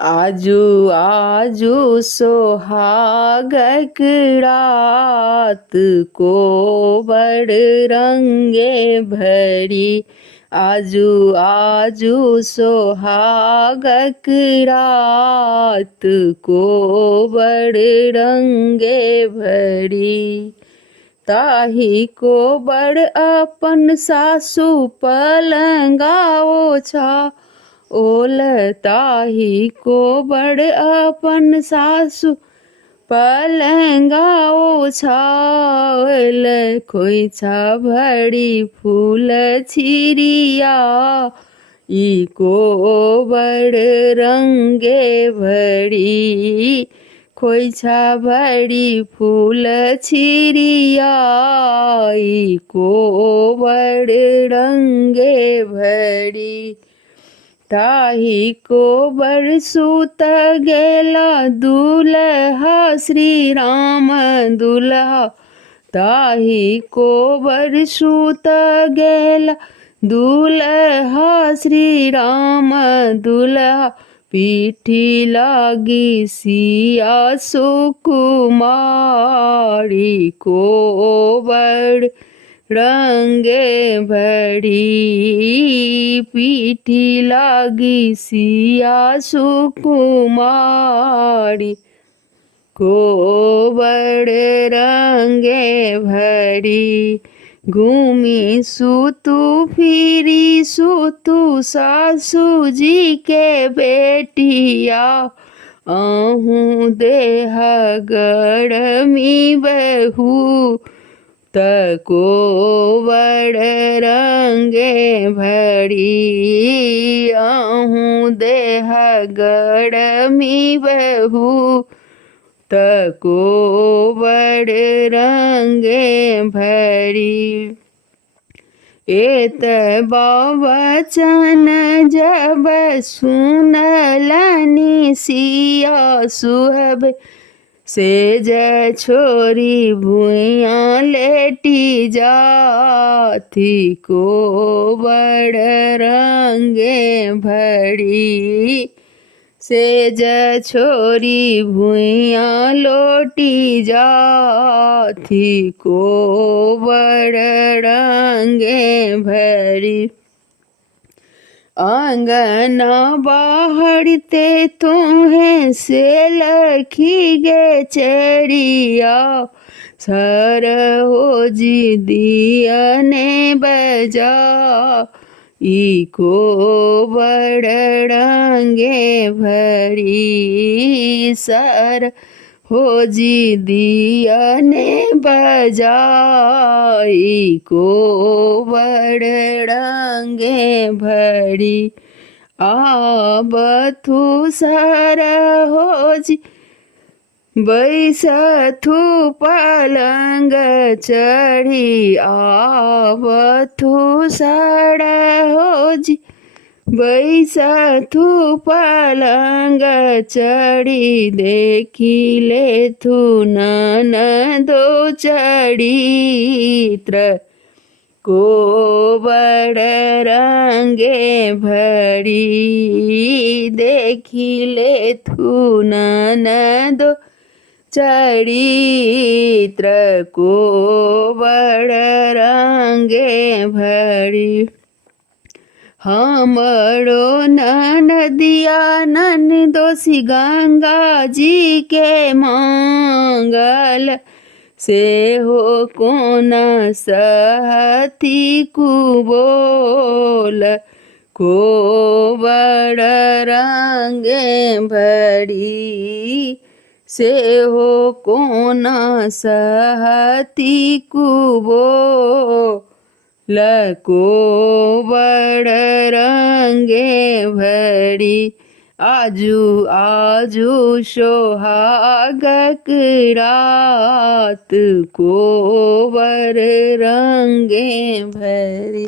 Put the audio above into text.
आजू आजू सोहागक रात को बड़ रंगे भरी। आजू आजू सोहागक रात को बड़ रंगे भरी। ताही को बड़ अपन सासु पलंगा ओछा ओल। ताही को बड़ अपन सासु पलंगा ओछाओल। खोइछा भरी फूल छिरिया ई को बड़ रंगे भरी। खोइछा भरी फूल छिरिया ई को बड़ रंगे भरी। ताही को बड़ सूत गेला दुल्हा श्री राम दुल्हा। ताही को बड़ सूत गेला दुल्हा श्री राम दुल्हा। पीठी लागी सिया सुकुमारी को बड़ रंगे भरी। पीठी लागी सिया सुकुमारी को बड़ रंगे भरी। घूमी सुतु फिरी सुतु सासू जी के बेटिया। आहूँ देह गड़मी बहू तको बड़ रंगे भरी। आहूँ देह गड़मी बहू तको बड़ रंगे भरी। एत बावचन जब सुनलनि सिया सुहब। सेज छोरी भुइयाँ लेटी जाथी को बड़ रंगे भरी। सेज छोरी भुइयाँ लोटी जाथी को बड़ रंगे भरी। आंगना बाहरते तुम्हें से लखी गे चढ़िया। सर हो जी दिया ने बजा ई को बड़ रंगे भरी। सर हो जी दिया ने बजाई को बड़ रंगे भरी। आब थू सर हो जी बैसथु पलंग चढ़ी। आब थू सर हो जी बैसथु पलंग चढ़ी। देखी ले थू ननदो चरित्र को बड़ रंगे भरी। देखी ले थू ननदो चरित्र को बड़ रंगे भरी। हमरो ननदिया ननदोसी गंगा जी के मंगल। से हो कोन सहती कुबोल को बड़ रंगे भरी। से हो कोन सहती कुबोल को बड़ रंगे भरी। आजू आजू सोहागक रात को बड़ रंगे भरी।